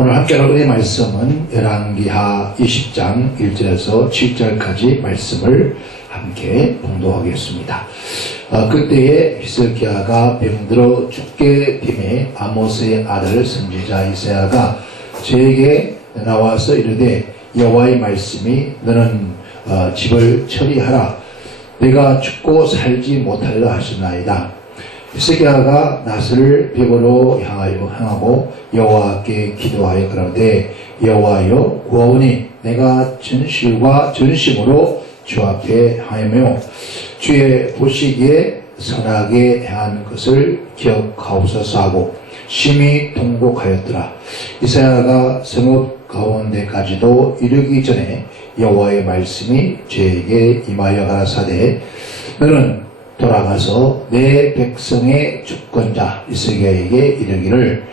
오늘 함께 나눌 은혜 말씀은 열왕기하 20장 1절에서 7절까지 말씀을 함께 봉독하겠습니다. 그때에 히스기야가 병들어 죽게 됨에 아모스의 아들 선지자 이사야가 저에게 나와서 이르되 여호와의 말씀이 너는 집을 처리하라. 내가 죽고 살지 못하리라 하시나이다. 히스기야가 낫을 벽으로 향하고 여호와께 기도하여 그러되 여호와여 구하오니 내가 전실과 전심으로 주 앞에 하며 주의 보시기에 선하게 행한 것을 기억하옵소서 하고 심히 통곡하였더라. 이사야가 성읍 가운데까지도 이르기 전에 여호와의 말씀이 저에게 임하여 가라사대 너는 돌아가서 내 백성의 주권자 히스기야에게 이르기를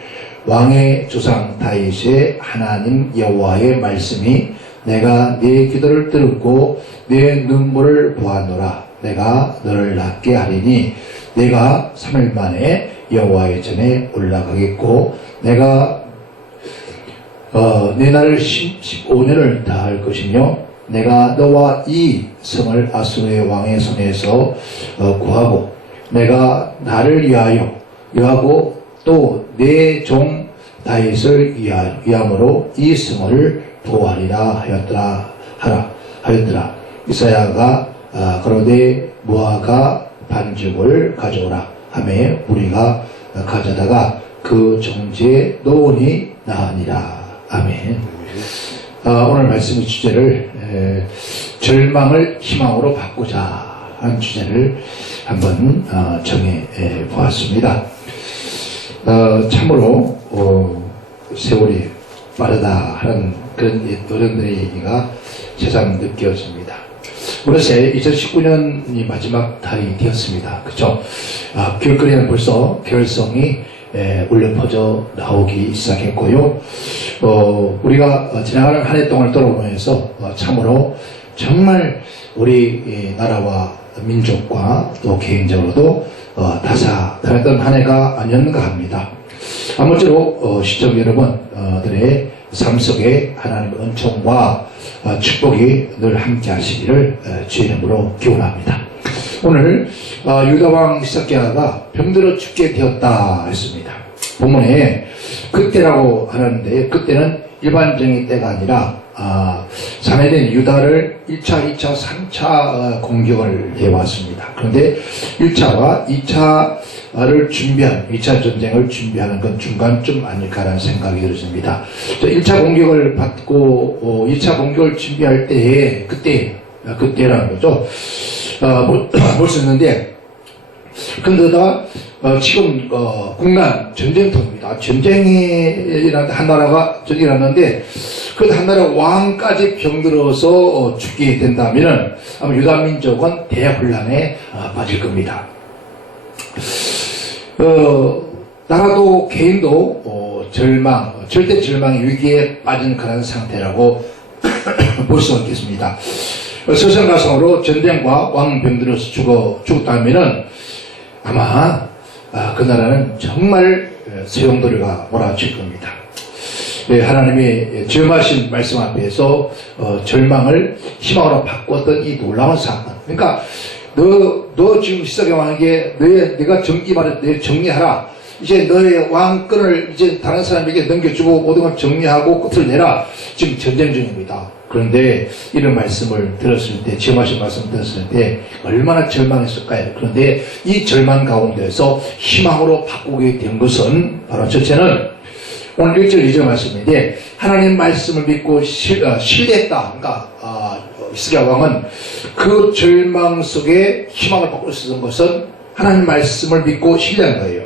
왕의 조상 다윗의 하나님 여호와의 말씀이 내가 네 기도를 들었고 네 눈물을 보았노라. 내가 너를 낫게 하리니 내가 3일 만에 여호와의 전에 올라가겠고 내가 내 날을 15년을 다할 것이며 내가 너와 이 성을 아수르의 왕의 손에서 구하고 내가 나를 위하고 또 내 종 다윗을 위함으로 이 성을 보호하리라 하였더라. 이사야가 그러되 무화과 반죽을 가져오라 하매 우리가 가져다가 그 정지에 놓으니 나으니라. 아멘. 오늘 말씀의 주제를 절망을 희망으로 바꾸자 하는 주제를 한번 정해 보았습니다. 참으로 세월이 빠르다 하는 그런 어른들의 얘기가 새삼 느껴집니다. 어느새 2019년이 마지막 달이 되었습니다. 그렇죠? 길거리에는 벌써 결성이 울려 퍼져 나오기 시작했고요. 우리가 지나가는 한 해 동안 돌아보면서 참으로 정말 우리 나라와 민족과 또 개인적으로도 다사다났던 한 해가 아니었는가 합니다. 아무쪼록 시청 여러분들의 삶 속에 하나님의 은총과 축복이 늘 함께 하시기를 주의 이름으로 기원합니다. 오늘 유다왕 히스기야가 병들어 죽게 되었다 했습니다. 본문에 그때라고 하는데 그때는 일반적인 때가 아니라 자매된 유다를 1차, 2차, 3차 공격을 해왔습니다. 그런데 1차와 2차를 준비한 2차 전쟁을 준비하는 건 중간쯤 아닐까라는 생각이 들었습니다. 1차 공격을 받고 2차 공격을 준비할 때에 그때라는 거죠. 볼 수 있는데 그런데다가 지금 국난 전쟁터입니다. 전쟁이라는 한 나라가 일어났는데 그 한 나라 왕까지 병들어서 죽게 된다면 아마 유다 민족은 대혼란에 빠질 겁니다. 나라도 개인도 절대 절망의 위기에 빠진 그런 상태라고 볼 수 있겠습니다. 설상가상으로 전쟁과 왕 병들어서 죽었다면은 아마 그 나라는 정말 소용돌이가 몰아칠 겁니다. 하나님이 정하신 말씀 앞에서 절망을 희망으로 바꿨던 이 놀라운 사건. 그러니까 너 지금 히스기야 왕에게 내가 내 정리하라. 이제 너의 왕권을 이제 다른 사람에게 넘겨주고 모든 걸 정리하고 끝을 내라. 지금 전쟁 중입니다. 그런데 이런 말씀을 들었을 때, 지음하신 말씀을 들었을 때 얼마나 절망했을까요? 그런데 이 절망 가운데서 희망으로 바꾸게 된 것은 바로 첫째는 오늘 1절 2절 말씀인데 하나님 말씀을 믿고 신뢰했다. 그러니까 히스기야 왕은 그 절망 속에 희망을 바꿀 수 있는 것은 하나님 말씀을 믿고 신뢰한 거예요.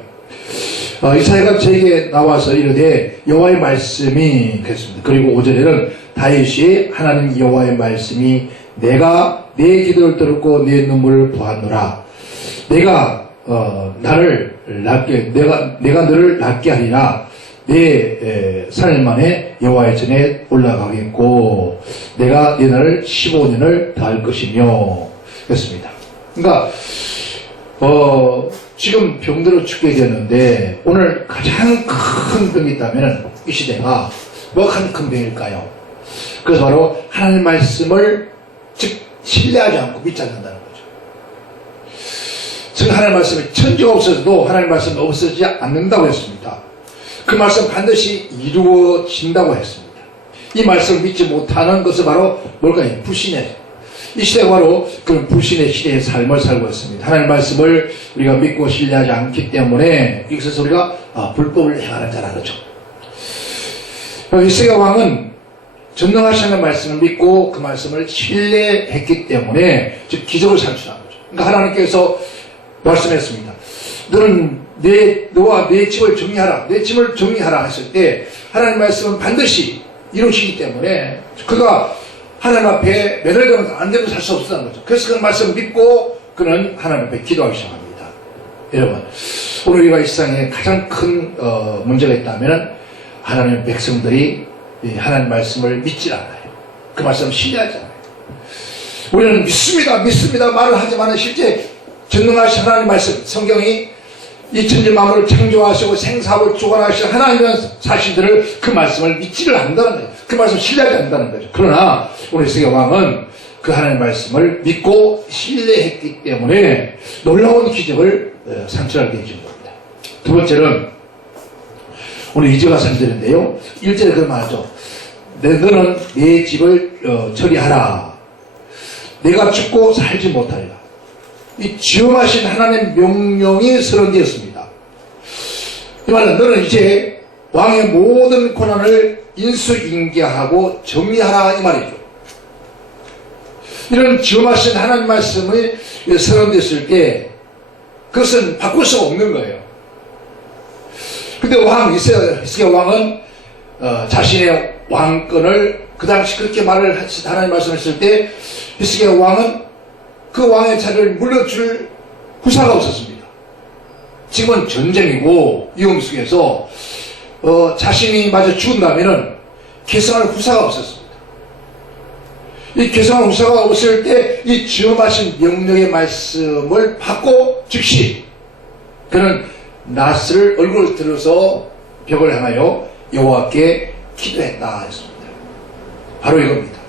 이사야가 저에게 나와서 이르되 여호와의 말씀이 그랬습니다. 그리고 5절에는 다윗이 하나님 여호와의 말씀이 내가 내 기도를 들었고 내 눈물을 보았노라. 내가 너를 낫게 하리라. 내 3일 만에 여호와의 전에 올라가겠고 내가 네 날을 15년을 다할 것이며 그랬습니다. 그러니까 지금 병들어 죽게 되는데 오늘 가장 큰 병이 있다면 이 시대가 뭐가 큰 병일까요? 그래서 바로 하나님의 말씀을 즉 신뢰하지 않고 믿지 않는다는 거죠. 즉 하나님의 말씀이 천지가 없어져도 하나님의 말씀이 없어지지 않는다고 했습니다. 그 말씀 반드시 이루어진다고 했습니다. 이 말씀을 믿지 못하는 것은 바로 뭘까요? 불신이에요. 이 시대가 바로 그런 불신의 시대의 삶을 살고 있습니다. 하나님의 말씀을 우리가 믿고 신뢰하지 않기 때문에 이것에서 우리가 불법을 행하는 자라는 거죠. 히스기야 왕은 전능하신 하나님의 말씀을 믿고 그 말씀을 신뢰했기 때문에 즉 기적을 산출한 거죠. 그러니까 하나님께서 말씀했습니다. 너와 내 집을 정리하라. 내 집을 정리하라 했을 때 하나님의 말씀은 반드시 이루시기 때문에 그가 하나님 앞에 매달리면 안 되면 살 수 없다는 거죠. 그래서 그 말씀을 믿고 그는 하나님 앞에 기도하기 시작합니다. 여러분, 오늘 우리가 이 세상에 가장 큰 문제가 있다면 하나님의 백성들이 하나님 말씀을 믿질 않아요. 그 말씀을 신뢰하지 않아요. 우리는 믿습니다 말을 하지만 실제 전능하신 하나님 말씀, 성경이 이 천지 만물을 창조하시고 생사를 주관하시는 하나님의 사실들을 그 말씀을 믿지를 않는다는 거예요. 그 말씀을 신뢰하지 않는다는 거죠. 그러나 오늘 히스기야 왕은 그 하나님의 말씀을 믿고 신뢰했기 때문에 놀라운 기적을 산출하게 해준 겁니다. 두 번째는 오늘 2절과 3절인데요. 1절에 그런 말하죠. 너는 내 집을 처리하라. 내가 죽고 살지 못하리라. 이 지엄하신 하나님의 명령이 선언되었습니다. 이 말은 너는 이제 왕의 모든 권한을 인수인계하고 정리하라 이 말이죠. 이런 지엄하신 하나님 말씀이 선언됐을 때 그것은 바꿀 수가 없는 거예요. 근데 히스기야 왕은 자신의 왕권을 그 당시 그렇게 하나님 말씀했을 때 히스기야 왕은 그 왕의 자리를 물려줄 후사가 없었습니다. 지금은 전쟁이고 위험 속에서 자신이 마저 죽은다면은 계승할 후사가 없었습니다. 이 계승할 후사가 없을 때 이 지엄하신 명령의 말씀을 받고 즉시 그는 낫을 얼굴을 들어서 벽을 향하여 여호와께 기도했다 했습니다. 바로 이겁니다.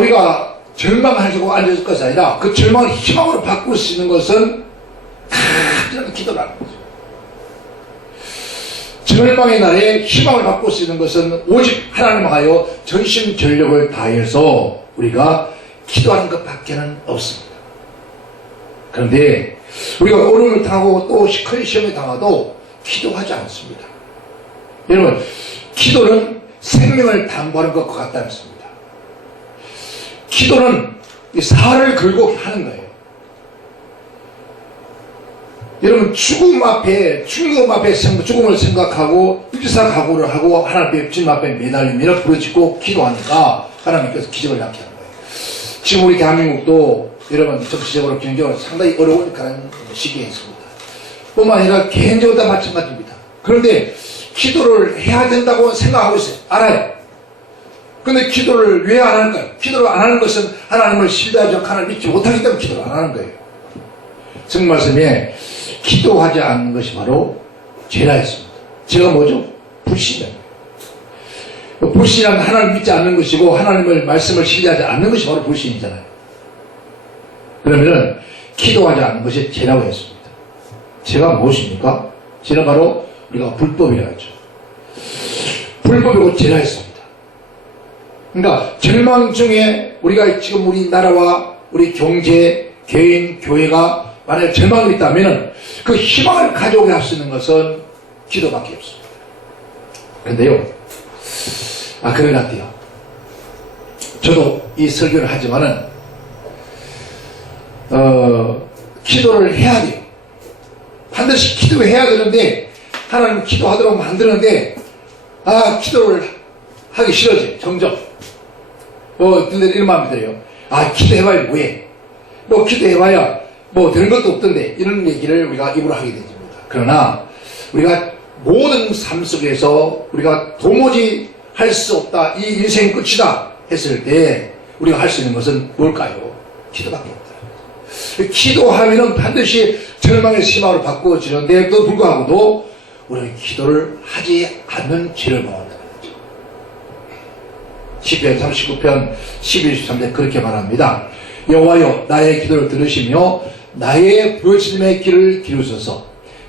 우리가 절망하시고 앉을 것이 아니라 그 절망을 희망으로 바꿀 수 있는 것은 간절한 기도라는 거죠. 절망의 날에 희망을 바꿀 수 있는 것은 오직 하나님 하여 전심전력을 다해서 우리가 기도하는 것밖에는 없습니다. 그런데 우리가 어려움을 당하고 또 큰 시험을 당하도 기도하지 않습니다. 여러분, 기도는 생명을 담보하는 것과 같다는 것입니다. 기도는 살을 걸고 하는 거예요. 여러분, 죽음 앞에 죽음을 생각하고 일사각오를 하고 하나님 주님 앞에 매달리며 부르짖고 기도하니까 하나님께서 기적을 낳게 하는 거예요. 지금 우리 대한민국도 여러분 정치적으로 경제적으로 상당히 어려운 그런 시기에 있습니다. 뿐만 아니라 개인적으로 다 마찬가지입니다. 그런데 기도를 해야 된다고 생각하고 있어요. 알아요. 근데 기도를 왜 안 할까요? 기도를 안 하는 것은 하나님을 신뢰하지 않고 하나님을 믿지 못하기 때문에 기도를 안 하는 거예요. 성경 말씀에 기도하지 않는 것이 바로 죄라 했습니다. 죄가 뭐죠? 불신이에요. 불신이란 하나님을 믿지 않는 것이고 하나님의 말씀을 신뢰하지 않는 것이 바로 불신이잖아요. 그러면은 기도하지 않는 것이 죄라고 했습니다. 죄가 무엇입니까? 죄는 바로 우리가 불법이라 하죠. 불법이고 죄라 했습니다. 그러니까 절망 중에 우리가 지금 우리나라와 우리 경제, 개인, 교회가 만약에 절망이 있다면 그 희망을 가져오게 할 수 있는 것은 기도밖에 없습니다. 그런데요, 그런 것 같아요. 저도 이 설교를 하지만은 기도를 해야 돼요. 반드시 기도해야 되는데 하나님 기도하도록 만드는데 기도를 하기 싫어져요. 점점. 근데 이런 마음이 들어요. 기도해봐야 뭐해? 기도해봐야 되는 것도 없던데 이런 얘기를 우리가 입으로 하게 됩니다. 그러나 우리가 모든 삶 속에서 우리가 도무지 할 수 없다, 이 인생 끝이다 했을 때 우리가 할 수 있는 것은 뭘까요? 기도밖에 없다. 기도하면은 반드시 절망의 심화로 바꾸어지는데도 불구하고도 우리는 기도를 하지 않는 죄를 범한다는 거죠. 시편 39편 12, 13절 그렇게 말합니다. 여호와여 나의 기도를 들으시며 나의 부르짖음의 귀를 기울이소서.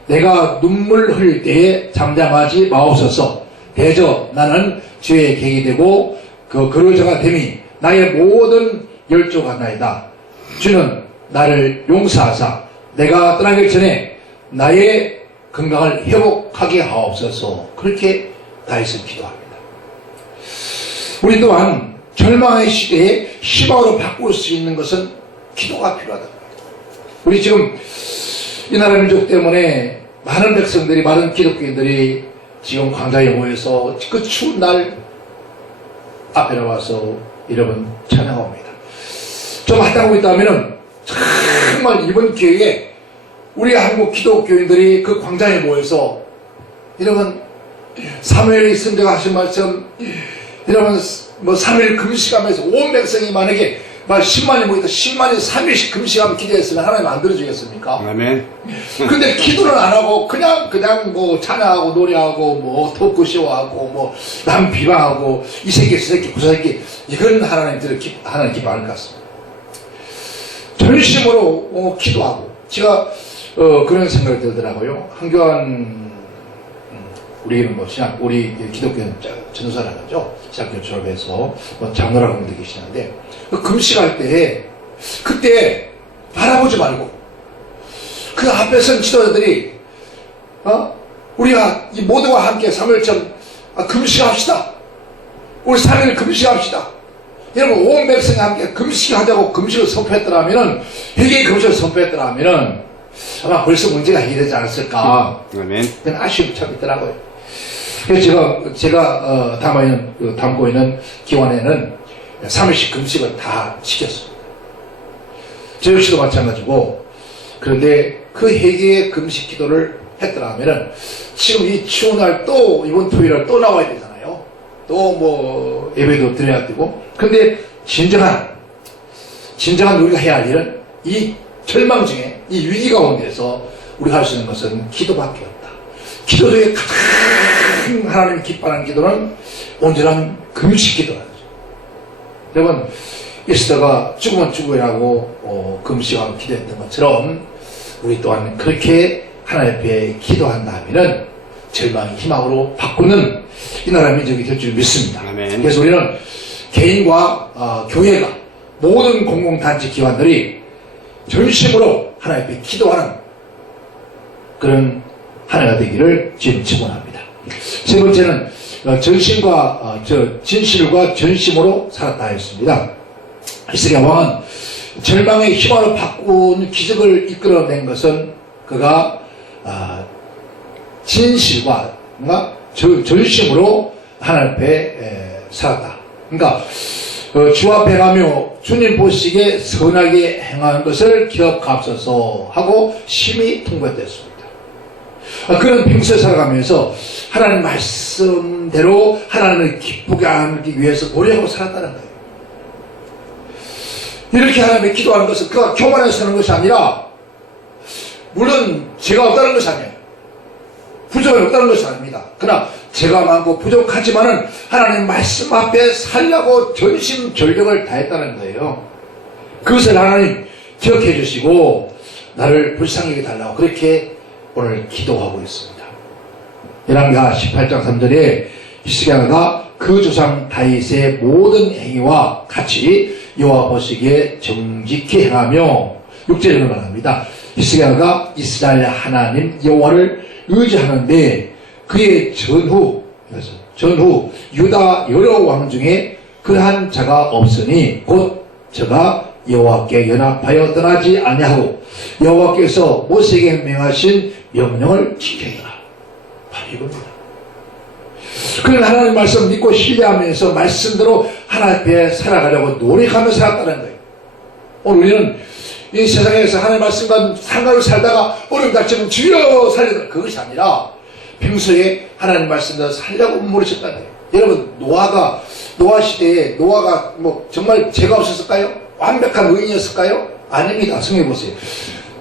내가 눈물 흘릴 때에 잠잠하지 마옵소서. 대저 나는 죄의 객이 되고 그 거류자가 됨이 나의 모든 열조가 나이다. 주는 나를 용서하사 내가 떠나기 전에 나의 건강을 회복하게 하옵소서. 그렇게 다윗은 기도합니다. 우리 또한 절망의 시대에 희망으로 바꿀 수 있는 것은 기도가 필요하다. 우리 지금 이 나라 민족 때문에 많은 백성들이, 많은 기독교인들이 지금 광장에 모여서 그 추운 날 앞에 나와서 여러분 찬양합니다. 좀 하다고 있다면은 정말 이번 기회에 우리 한국 기독교인들이 그 광장에 모여서 여러분 사무엘이 선지자가 하신 말씀, 여러분 뭐 3일 금식하면서 온 백성이 만약에 10만이 모이다 10만이 3일씩 금식하면 기도했으면 하나님 안 들어주겠습니까? 아멘. 근데 기도를 안 하고 그냥 뭐 찬양하고 노래하고 뭐 토크쇼하고 뭐 남 비방하고 이 새끼 저 새끼 그 새끼, 이건 하나님 기뻐 안 할 것 같습니다. 전심으로 기도하고 제가 그런 생각이 들더라고요. 한교안 우리는 뭐 신학, 우리 기독교 전도사라는 거죠. 신학교 졸업해서 뭐 장로라고 분들 계시는데 금식할 때 그때 바라보지 말고 그 앞에 선 지도자들이 우리가 이 모두와 함께 3일쯤 금식합시다. 우리 3일 금식합시다. 여러분 온 백성이 함께 금식하자고 금식을 선포했더라면은 회개의 금식을 선포했더라면은 아마 벌써 문제가 해결되지 않았을까. 아멘. 그런 아쉬움이 참 있더라고요. 그래서 제가 담고 있는 기관에는 3일씩 금식을 다 시켰습니다. 저 역시도 마찬가지고. 그런데 그 회개의 금식 기도를 했더라면은 지금 이 추운 날 또 이번 토요일날 또 나와야 되잖아요. 또 뭐 예배도 드려야 되고. 근데 진정한 우리가 해야 할 일은 이 절망 중에 이 위기 가운데서 우리가 할 수 있는 것은 기도밖에 없다. 기도 중에 가장 하나님 기뻐하는 기도는 온전한 금식 기도라는 거죠. 여러분 에스더가 죽으면 죽으라고 금식하고 기도했던 것처럼 우리 또한 그렇게 하나님 앞에 기도한다면은 절망이 희망으로 바꾸는 이 나라 민족이 될 줄 믿습니다. 아멘. 그래서 우리는 개인과 교회가 모든 공공단체 기관들이 전심으로 하나님 앞에 기도하는 그런 한 해가 되기를 지금 축원합니다. 세 번째는 진실과 전심으로 살았다 했습니다. 히스기야 왕은 절망의 희망으로 바꾼 기적을 이끌어낸 것은 그가 진실과 전심으로 하나님 앞에 살았다. 그러니까 주 앞에 가며 주님 보시기에 선하게 행하는 것을 기억하옵소서 하고 심히 통보했습니다. 그런 평소에 살아가면서 하나님 말씀대로 하나님을 기쁘게 하기 위해서 노력하고 살았다는 거예요. 이렇게 하나님께 기도하는 것은 그가 교만해서 사는 것이 아니라, 물론 죄가 없다는 것이 아니에요. 부족이 없다는 것이 아닙니다. 그러나 죄가 많고 부족하지만은 하나님 말씀 앞에 살려고 전심전력을 다했다는 거예요. 그것을 하나님 기억해 주시고 나를 불쌍히 달라고 그렇게 오늘 기도하고 있습니다. 열왕기하 18장 3절에 히스기야가 그 조상 다윗의 모든 행위와 같이 여호와 보시기에 정직히 행하며 6절에 말합니다. 히스기야가 이스라엘 하나님 여호와를 의지하는데 그의 전후 유다 여러 왕 중에 그러한 자가 없으니 곧 저가 여호와께 연합하여 떠나지 아니하고 여호와께서 모세에게 명하신 명령을 지켰더라. 바로 이겁니다. 그는 하나님 말씀 믿고 신뢰하면서 말씀대로 하나님 앞에 살아가려고 노력하며 살았다는 거예요. 오늘 우리는 이 세상에서 하나님 말씀과 상관을 살다가 어려움 닥치면 주여 살려달라, 그것이 아니라 평소에 하나님 말씀대로 살려고 모르셨다는 거예요. 여러분, 노아 시대에 노아가 뭐 정말 죄가 없었을까요? 완벽한 의인이었을까요? 아닙니다. 성경에 보세요.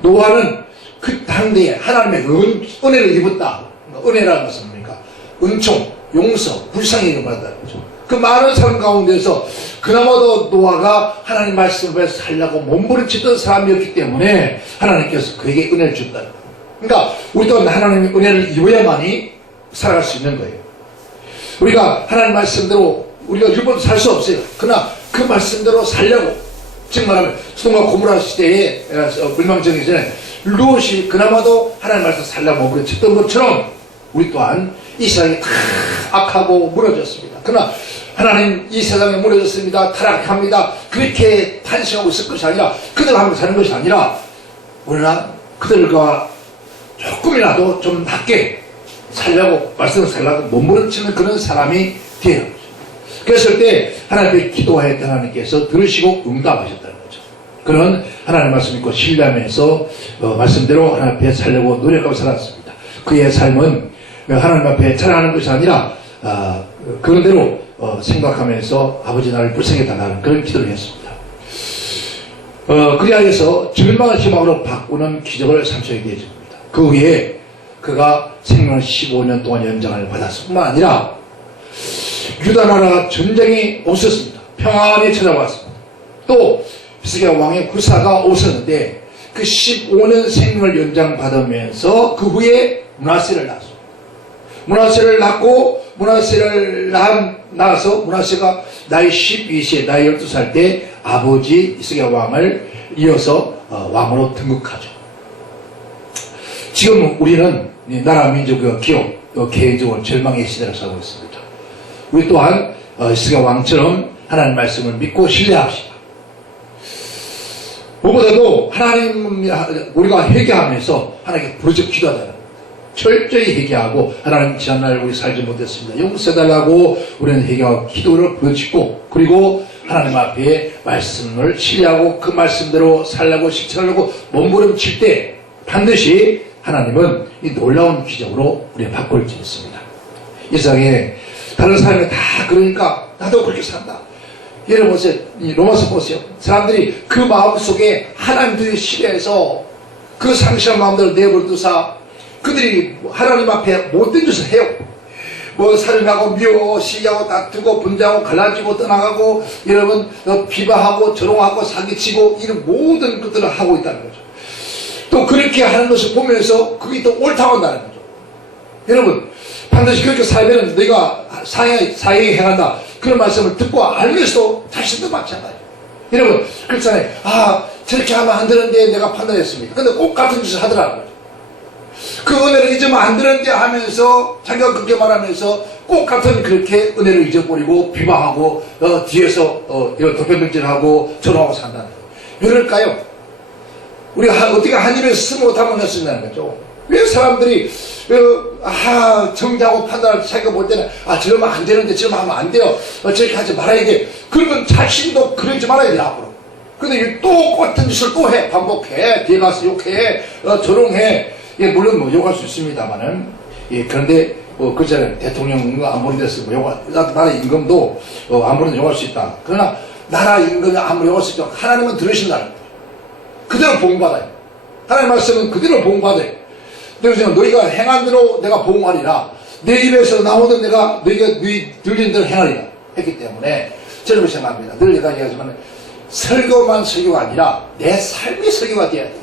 노아는 그 당대에 하나님의 은혜를 입었다. 은혜라는 것은 뭡니까? 은총, 용서, 불쌍히 받는다는 거죠. 그 많은 사람 가운데서 그나마도 노아가 하나님 말씀을 살려고 몸부림치던 사람이었기 때문에 하나님께서 그에게 은혜를 준다는 거예요. 그러니까 우리 또한 하나님의 은혜를 입어야만이 살아갈 수 있는 거예요. 우리가 하나님 말씀대로 우리가 일본도 살 수 없어요. 그러나 그 말씀대로 살려고, 즉 말하면 소돔과 고모라 시대에 멸망전이기 전에 롯이 그나마도 하나님 말씀 살려고 몸부림쳤던 것처럼 우리 또한 이 세상이 다 악하고 무너졌습니다. 그러나 하나님 이 세상에 무너졌습니다, 타락합니다, 그렇게 탄식하고 있을 것이 아니라, 그들 하고 사는 것이 아니라 우리는 그들과 조금이라도 좀 낮게 살려고, 말씀을 살려고 몸부림치는 그런 사람이 되어야 합니다. 그랬을 때 하나님께 기도하였던 하나님께서 들으시고 응답하셨다는 거죠. 그런 하나님 말씀 믿고 신뢰하면서 말씀대로 하나님 앞에 살려고 노력하고 살았습니다. 그의 삶은 하나님 앞에 자랑하는 것이 아니라 그런 대로 생각하면서 아버지 나를 불쌍히 달라는 그런 기도를 했습니다. 그리하여서 절망을 희망으로 바꾸는 기적을 삼천에 되어집니다. 그 후에 그가 생명을 15년 동안 연장을 받았을 뿐만 아니라 유다 나라가 전쟁이 없었습니다. 평안히 찾아왔습니다. 또 히스기야 왕의 구사가 오셨는데 그 15년 생명을 연장받으면서 그 후에 므낫세를 낳았습니다. 므낫세를 낳고 므낫세를 낳아서 므낫세가 나이 12세, 나이 12살 때 아버지 히스기야 왕을 이어서 왕으로 등극하죠. 지금 우리는 나라 민족의 기업, 개인적으로 절망의 시대를 살고 있습니다. 우리 또한 히스기야 왕처럼 하나님 말씀을 믿고 신뢰합시다. 무엇보다도 하나님, 우리가 회개하면서 하나님께 부르짖어 기도하자는 겁니다. 철저히 회개하고, 하나님 지난날 우리 살지 못했습니다, 용서해달라고 우리는 회개하고 기도를 부르짖고, 그리고 하나님 앞에 말씀을 신뢰하고 그 말씀대로 살려고 실천하려고 몸부림칠 때 반드시 하나님은 이 놀라운 기적으로 우리를 바꿀 수 있습니다. 이 세상에 다른 사람이 다 그러니까 나도 그렇게 산다. 예를 보세요. 로마서 보세요. 사람들이 그 마음속에 하나님들이 신뢰해서 그 상실한 마음들을 내버려두사 그들이 하나님 앞에 못된 짓을 해요. 뭐 살인하고 미워 시기하고 다투고 분쟁하고 갈라지고 떠나가고 여러분 비방하고 조롱하고 사기치고 이런 모든 것들을 하고 있다는 거죠. 또 그렇게 하는 것을 보면서 그게 또 옳다고 한다는 거죠. 여러분 반드시 그렇게 살면 내가 사형에 행한다, 그런 말씀을 듣고 알면서도 자신도 마찬가지예요. 여러분 그렇잖아요. 저렇게 하면 안 되는데 내가 판단했습니다. 근데 꼭 같은 짓을 하더라는 거죠. 그 은혜를 잊으면 안 되는데 하면서 자기가 그렇게 말하면서 꼭 같은 그렇게 은혜를 잊어버리고 비방하고 뒤에서 이런 도편등질하고 조롱하고 산다는 거예요. 왜 그럴까요? 우리가 어떻게 한 입에 스스 못하면 할 수 있다는 거죠. 왜 사람들이 정자하고 판단을 자기가 볼 때는 저러면 안 되는데 저러면 하면 안 돼요, 저렇게 하지 말아야 돼, 그러면 자신도 그러지 말아야 돼 앞으로. 근데 또 같은 짓을 또 해, 반복해, 뒤에 가서 욕해, 조롱해. 물론 뭐 욕할 수 있습니다만은, 그런데 그전에 대통령 안 보는 데서 나라 임금도 아무래도 욕할 수 있다. 그러나 나라 임금이 아무리 욕할 수 있다, 하나님은 들으신다는 거예요. 그대로 보응받아요. 하나님 말씀은 그대로 보응받아요. 그래서 너희가 행한 대로 내가 보응하리라, 내 입에서 나오던 내가 너희가 들린 대로 행하리라 했기 때문에 저는 그렇게 생각합니다. 늘 내가 얘기하지만 설교만 설교가 아니라 내 삶이 설교가 돼야 돼요.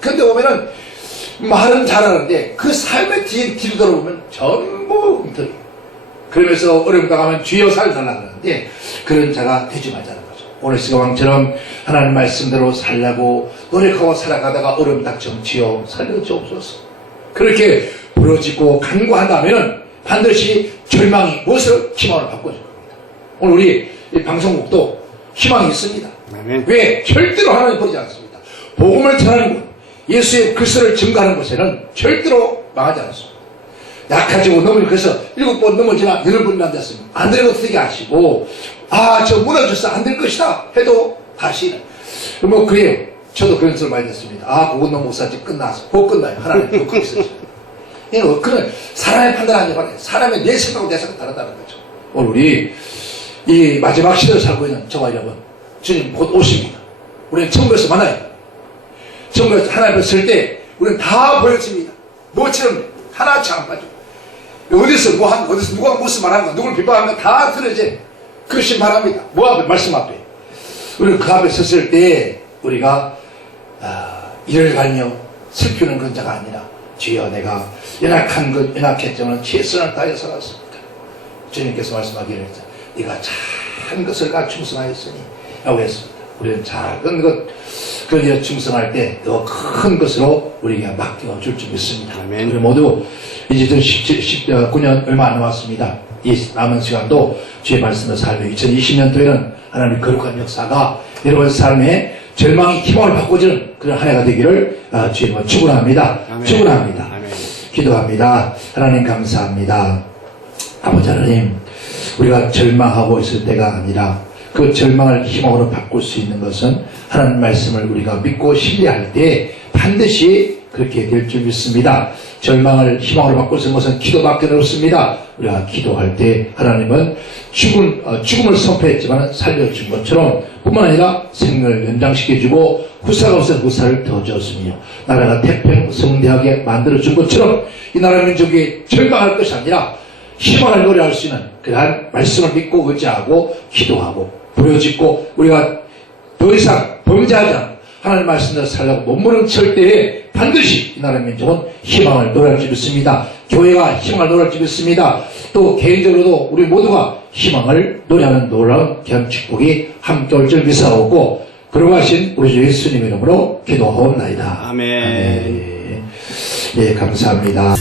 근데 보면은 말은 잘하는데 그 삶의 뒤로 돌아보면 전부 엉터리. 그러면서 어려움 당하면 주여 살달라 그러는데 그런 자가 되지 말자는 거죠. 오늘 히스기야 왕처럼 하나님 말씀대로 살려고 노력하고 살아가다가 어려움 닥치면 주여 살려주옵소서, 그렇게 부르짖고 간구한다면 반드시 절망이 무엇을 희망을 바꿔줄 겁니다. 오늘 우리 이 방송국도 희망이 있습니다. 아멘. 왜? 절대로 하나님 버리지 않습니다. 복음을 전하는 곳, 예수의 그리스도를 증거하는 곳에는 절대로 망하지 않습니다. 약해지고 넘어지고, 그래서 7번 넘어지나 8번이나 안 됐습니다. 안 되는 것도 되게 하시고, 저 무너졌어, 안 될 것이다 해도 다시는 뭐 그래요. 저도 그런 소리 많이 듣습니다. 고건너 목사집 끝나서 곧 끝나요. 하나님 또 그렇게 쓰시죠. 그런 사람의 판단하지 말아요. 사람의 내 생각하고 내 생각 다르다는 거죠. 오늘 우리 이 마지막 시대를 살고 있는 저와 여러분, 주님 곧 오십니다. 우리는 천국에서 만나요. 천국에서 하나님 앞에 설 때 우리는 다 보여집니다. 뭐처럼 하나치 안 빠지고 어디서 누가 무슨 말하는 거, 누굴 비방하는 거 다 들어져. 그 심판합니다. 뭐 앞에, 말씀 앞에. 우리는 그 앞에 섰을 때 우리가 이를 갈며 슬피는 그런 자가 아니라 주여 내가 연약했지만 최선을 다해 살았습니다. 주님께서 말씀하기를 했죠. 네가 작은 것을 가 충성하였으니 라고 했습니다. 우리는 작은 것 그에 충성할 때 더 큰 것으로 우리에게 맡겨줄 줄 믿습니다. 아멘. 우리 모두 이제 9년 얼마 안 남았습니다. 이 남은 시간도 주의 말씀을 살며 2020년도에는 하나님의 거룩한 역사가 여러분 삶에 절망이 희망을 바꿔주는 그런 한 해가 되기를 주님은 축원합니다. 축원합니다. 기도합니다. 하나님 감사합니다. 아버지 하나님, 우리가 절망하고 있을 때가 아니라 그 절망을 희망으로 바꿀 수 있는 것은 하나님 말씀을 우리가 믿고 신뢰할 때 반드시 그렇게 될 줄 믿습니다. 절망을 희망으로 바꿀 수 있는 것은 기도밖에 없습니다. 우리가 기도할 때 하나님은 죽음을 선포했지만 살려준 것처럼 뿐만 아니라 생명을 연장시켜주고 후사가 없은 후사를 더 주었으며 나라가 태평성대하게 만들어준 것처럼 이 나라 민족이 절망할 것이 아니라 희망을 노래할 수 있는 그러한 말씀을 믿고 의지하고 기도하고 부여짓고 우리가 더 이상 범죄하지 않고 하나님 말씀대로 살려고 몸부림칠 때에 반드시 이 나라 민족은 희망을 노래할 줄 믿습니다. 교회가 희망을 노래할 줄 믿습니다. 또 개인적으로도 우리 모두가 희망을 노래하는 놀라운 귀한 축복이 함께 올 줄 믿사오고 그러하신 우리 주 예수님 이름으로 기도하옵나이다. 아멘. 예, 감사합니다.